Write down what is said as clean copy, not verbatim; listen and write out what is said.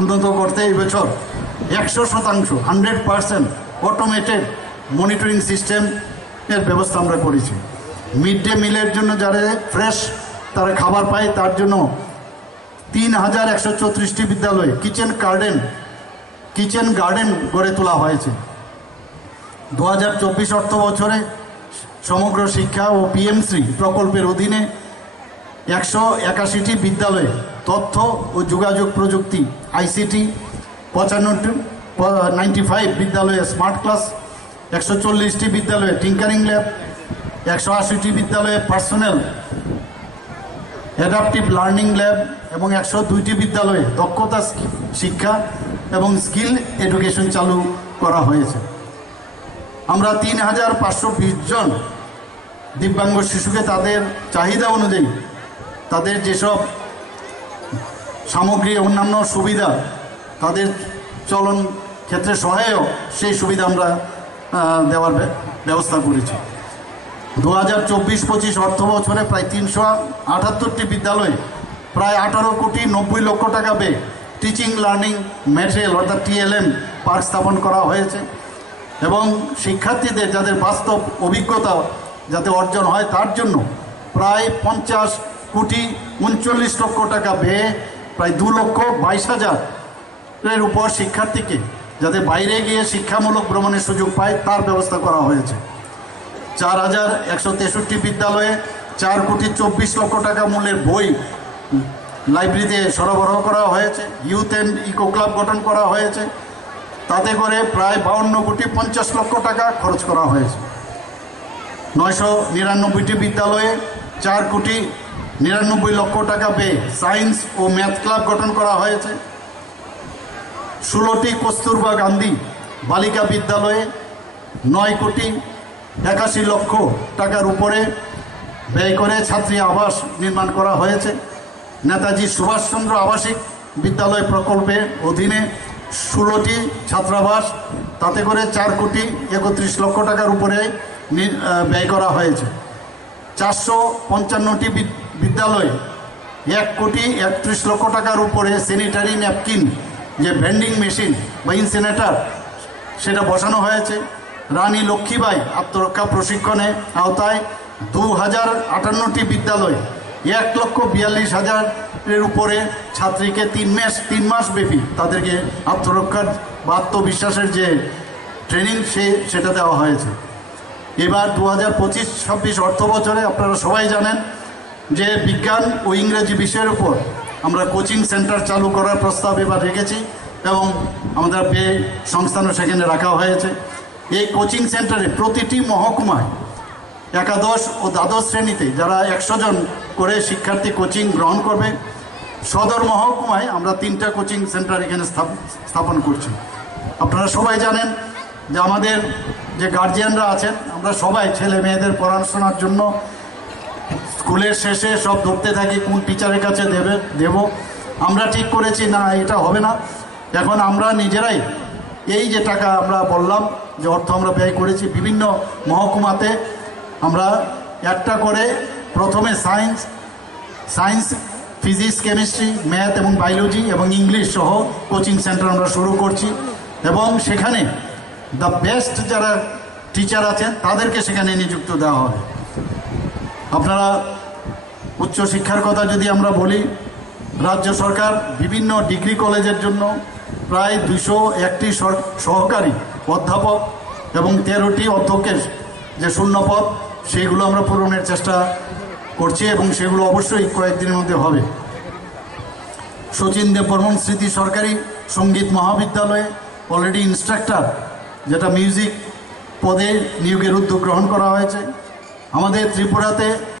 উন্নত করতে এই বছর 100% অটোমেটেড মনিটরিং সিস্টেমের ব্যবস্থা আমরা করেছি। মিড ডে মিলের জন্য যারা ফ্রেশ তারা খাবার পায় তার জন্য 3134টি বিদ্যালয়ে কিচেন গার্ডেন গড়ে তোলা হয়েছে। 2024 অর্থ বছরে সমগ্র শিক্ষা ও পিএমশ্রী প্রকল্পের অধীনে 181টি বিদ্যালয়ে তথ্য ও যোগাযোগ প্রযুক্তি আইসিটি, 95 বিদ্যালয়ে স্মার্ট ক্লাস, 140টি বিদ্যালয়ে টিঙ্কারিং ল্যাব, 180টি বিদ্যালয়ে পার্সোনাল অ্যাডাপটিভ লার্নিং ল্যাব এবং 102টি বিদ্যালয়ে দক্ষতা শিক্ষা এবং স্কিল এডুকেশন চালু করা হয়েছে। আমরা 3520 জন দিব্যাঙ্গ শিশুকে তাদের চাহিদা অনুযায়ী তাদের যেসব সামগ্রী অন্যান্য সুবিধা তাদের চলন ক্ষেত্রে সহায়ক সেই সুবিধা আমরা দেওয়ার ব্যবস্থা করেছি। 2024-25 অর্থ বছরে প্রায় 378টি বিদ্যালয়ে প্রায় 18,90,00,000 টাকা ব্যয়ে টিচিং লার্নিং ম্যাটেরিয়াল অর্থাৎ টিএলএম পার্ক স্থাপন করা হয়েছে এবং শিক্ষার্থীদের যাদের বাস্তব অভিজ্ঞতা যাতে অর্জন হয় তার জন্য প্রায় 50,39,00,000 টাকা ব্যয়ে প্রায় 2,22,000 উপর শিক্ষার্থীকে যাতে বাইরে গিয়ে শিক্ষামূলক ভ্রমণের সুযোগ পায় তার ব্যবস্থা করা হয়েছে। 4,163টি বিদ্যালয়ে 4,24,00,000 টাকা মূল্যের বই লাইব্রেরিতে সরবরাহ করা হয়েছে। ইউথ অ্যান্ড ইকো ক্লাব গঠন করা হয়েছে, তাতে করে প্রায় 52,50,00,000 টাকা খরচ করা হয়েছে। 999টি বিদ্যালয়ে 4,99,00,000 টাকা ব্যয়ে সায়েন্স ও ম্যাথ ক্লাব গঠন করা হয়েছে। 16টি কস্তুরবা গান্ধী বালিকা বিদ্যালয়ে 9,81,00,000 টাকার উপরে ব্যয় করে ছাত্রী আবাস নির্মাণ করা হয়েছে। নেতাজি সুভাষচন্দ্র আবাসিক বিদ্যালয় প্রকল্পের অধীনে 16টি ছাত্রাবাস, তাতে করে 4,31,00,000 টাকার উপরে ব্যয় করা হয়েছে। 455টি বিদ্যালয়ে 1,31,00,000 টাকার উপরে স্যানিটারি ন্যাপকিন যে ভেন্ডিং মেশিন বা ইনসিনেটার সেটা বসানো হয়েছে। রানী লক্ষ্মীবাই আত্মরক্ষা প্রশিক্ষণে আওতায় 2,058টি বিদ্যালয়ে 1,42,000-এর উপরে ছাত্রীকে 3 মাস ব্যাপী তাদেরকে আত্মরক্ষার বা আত্মবিশ্বাসের যে ট্রেনিং সেটা দেওয়া হয়েছে। এবার 2025-26 অর্থ বছরে আপনারা সবাই জানেন যে বিজ্ঞান ও ইংরেজি বিষয়ের উপর আমরা কোচিং সেন্টার চালু করার প্রস্তাব এবার রেখেছি এবং আমাদের ব্যয় সংস্থানও সেখানে রাখা হয়েছে। এই কোচিং সেন্টারে প্রতিটি মহকুমায় একাদশ ও দ্বাদশ শ্রেণীতে যারা 100 জন করে শিক্ষার্থী কোচিং গ্রহণ করবে। সদর মহকুমায় আমরা 3টা কোচিং সেন্টার এখানে স্থাপন করছি। আপনারা সবাই জানেন যে আমাদের যে গার্জিয়ানরা আছেন আমরা সবাই ছেলে মেয়েদের পড়াশোনার জন্য স্কুলের শেষে সব ধরতে থাকি কোন টিচারের কাছে দেব। আমরা ঠিক করেছি না, এটা হবে না। এখন আমরা নিজেরাই এই যে টাকা আমরা বললাম যে অর্থ আমরা ব্যয় করেছি বিভিন্ন মহকুমাতে আমরা একটা করে প্রথমে সায়েন্স ফিজিক্স কেমিস্ট্রি ম্যাথ এবং বায়োলজি এবং ইংলিশ সহ কোচিং সেন্টার আমরা শুরু করছি এবং সেখানে দ্য বেস্ট যারা টিচার আছেন তাদেরকে সেখানে নিযুক্ত দেওয়া হবে। আপনারা উচ্চশিক্ষার কথা যদি আমরা বলি, রাজ্য সরকার বিভিন্ন ডিগ্রি কলেজের জন্য প্রায় 201টি সহকারী অধ্যাপক এবং 13টি অধ্যক্ষের যে শূন্যপদ সেগুলো আমরা পূরণের চেষ্টা করছি এবং সেগুলো অবশ্যই কয়েকদিনের মধ্যে হবে। শচীন দেববর্মন স্মৃতি সরকারি সঙ্গীত মহাবিদ্যালয়ে অলরেডি ইনস্ট্রাক্টর যেটা মিউজিক পদে নিয়োগের উদ্যোগ গ্রহণ করা হয়েছে। আমাদের ত্রিপুরাতে